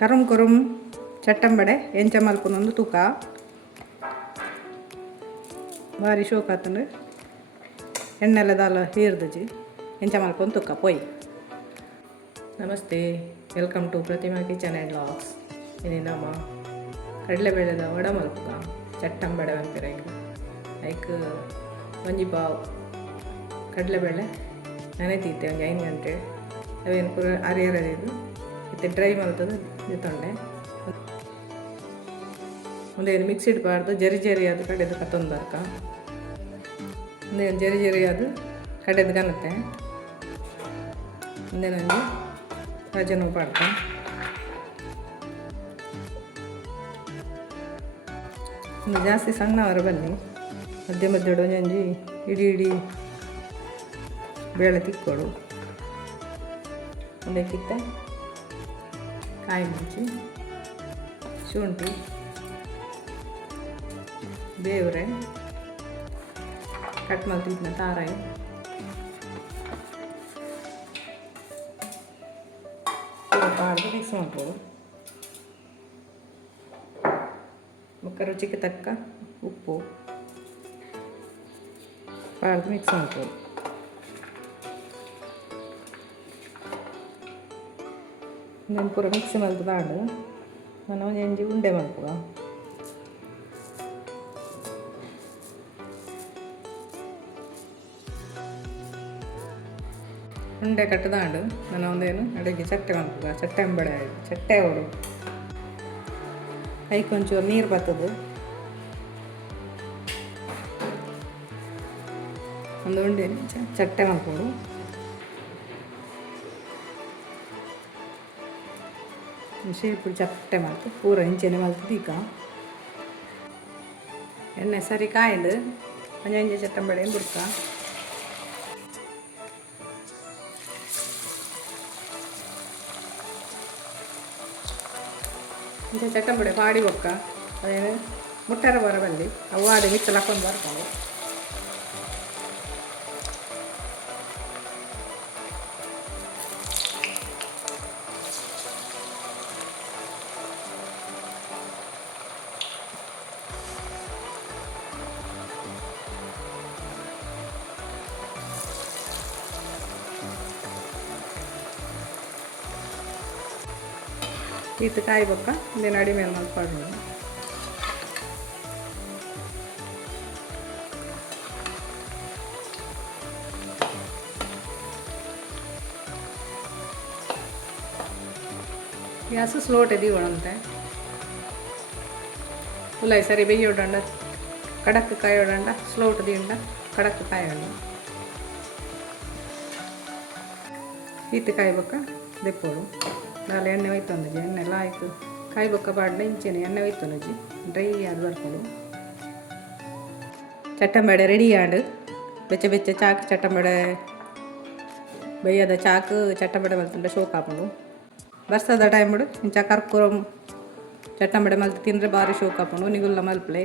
ಕರುಮ್ ಕುರುಮ್ ಚಟ್ಟಂಬಡೆ ಎಂಚ ಮಲ್ಪುನೊಂದು ತೂಕ ಭಾರಿ ಶೋಕ್ ಆತಂಡು ಎಣ್ಣೆಲ್ಲ ದಾಲ ಹೀರ್ದಜಿ ಎಂಚ ಮಲ್ಪೊಂದು ತೂಕ ಪೊಯ್. ನಮಸ್ತೆ, welcome to Pratima kitchen and vlogs. ಇದು ನಮ್ಮ ಕಡಲೆಬೇಳೆದ ವಡ ಮಲ್ಪುಗ ಚಟ್ಟಂಬಡೆ ಅಂತೀರ. ಲೈಕ್ ಒಂಜಿ ಪಾವ್ ಕಡಲೆಬೇಳೆ ನೆನೆತೀತೆ ಒಂದು 5 ಗಂಟೆ. ಅವೇನು ಪೂರ ಅರಿಯರದು ಮತ್ತು ಡ್ರೈ ಮಲ್ತದ ತೊಂಡೆ ಒಂದೇನು ಮಿಕ್ಸಿಡ್ ಬಾರ್ದು ಜರಿ ಜರಿ ಅದು ಕಡೆದು ಕತ್ತೊಂದು ಬರ್ಕ ಒಂದೇನು ಜರಿ ಜರಿ ಅದು ಕಡೆದು ಕನತ್ತೆ ಒಂದೇನೊಂದು ರಜನೂ ಪಾಡ್ಕ ಒಂದು ಜಾಸ್ತಿ ಸಣ್ಣವರ ಬನ್ನಿ ಮಧ್ಯ ಮಧ್ಯೆ ಒಂಜಿ ಇಡೀ ಇಡೀ ಬೇಳೆ ತಿಕ್ಕೊಡು ಒಂದಕ್ಕಿತ್ತ ಕಾಯಿ ಮುಂಚಿ ಶುಂಠಿ ಬೇವ್ರೆ ಕಟ್ ಮಾಡ್ತಿದ್ನ ತಾರಾಯಿ ಪಾಡ್ದು ಮಿಕ್ಸ್ ಮಾಡ್ಬೋದು. ಮುಖ ರುಚಿಗೆ ತಕ್ಕ ಉಪ್ಪು ಪಾಡ್ದು ಮಿಕ್ಸ್ ಮಾಡ್ಬೋದು. నేను పూర మిక్సీ మలుపుతాడు మనం ఏంటి ఉండే మలుపుగా ಉಂಡೆ ಕಟ್ಟದಾಂಡು ನಾನು ಒಂದೇನು ಅಡುಗೆ ಚಟ್ಟೆ ಮಲ್ಪುಗ ಚಟ್ಟೆ ಎಂಬಡೆ ಚಟ್ಟೆ ಅವಡು ಕೈಗೆ ಒಂಚೂರು ನೀರು ಬರ್ತದೆ. ಒಂದು ಉಂಡೆ ಚಟ್ಟೆ ಮಲ್ಪೋಡು ಶೇಪು ಚಟ್ಟೆ ಮಾಡ್ತು ಪೂರ ಇಂಚೆನೆ ಮಲ್ತದ. ಈಗ ಎಣ್ಣೆ ಸರಿ ಕಾಯ್ದು ಒಂಜಿ ಚಟ್ಟಂಬಡೆ ಬುಡ್ಕ ಇಂಚ ಚಟ್ಟಂಬಡೆ ಪಾಡಿ ಬೊಕ್ಕ ಅದೇನು ಮುಟ್ಟರ ಬರ ಬಲ್ಲಿ ಅವು ಆಡಿ ಮಿಕ್ಸಲ್ಲಿ ಹಾಕೊಂಡು ಬರ್ಕೊಂಡು ಇತ್ತು ಕಾಯಿ ಬೊಕ್ಕ ಇಂದೇನು ಅಡಿ ಮೇಲೆ ಮಲ್ಪಾಡು. ಗ್ಯಾಸ್ ಸ್ಲೋಟ್ ಎದಿಗೋಣಂತೆ ಉಲಾಯಿ ಸರಿ ಬೆಯ್ಯೋಡಂಡ ಕಡಕ್ ಕಾಯೋಡಂಡ ಸ್ಲೋಟ್ ದಿಂಡ ಕಡಕ್ ಕಾಯೋಣ ಇತ್ತು ಕಾಯಿ ಬೊಕ್ಕ ದೆಪ್ಪೋಡು ನಾಳೆ ಎಣ್ಣೆ ಹೋಯ್ತು ಅಂದಜಿ ಎಣ್ಣೆ ಎಲ್ಲ ಆಯಿತು ಕಾಯಿ ಬೊಕ್ಕ ಬಾಡ್ಲೆ ಇಂಚೆನೆ ಎಣ್ಣೆ ಹೋಯ್ತು ನಜಿ ಡ್ರೈ ಅದು ಬರ್ಕೊಂಡು ಚಟ್ಟಂಬಡೆ ರೆಡಿ ಆಡು ಬೆಚ್ಚ ಬೆಚ್ಚ ಚಾಕು ಚಟ್ಟಂಬಡೆ ಬೇಯದ ಚಾಕು ಚಟ್ಟಂಬಡೆ ಮಲ್ತಂಡ ಶೋಕ್ ಹಾಕೊಂಡು ಬರ್ಸದ ಟೈಮ್ ಬಿಡು ಇಂಚ ಕರ್ಕೂರಂ ಚಟ್ಟಂಬಡೆ ಮಲ್ತು ತಿಂದರೆ ಭಾರಿ ಶೋಕ್ ಹಾಕೊಂಡು ನಿಗುಲ್ಲ ಮಲ್ಪಲೆ.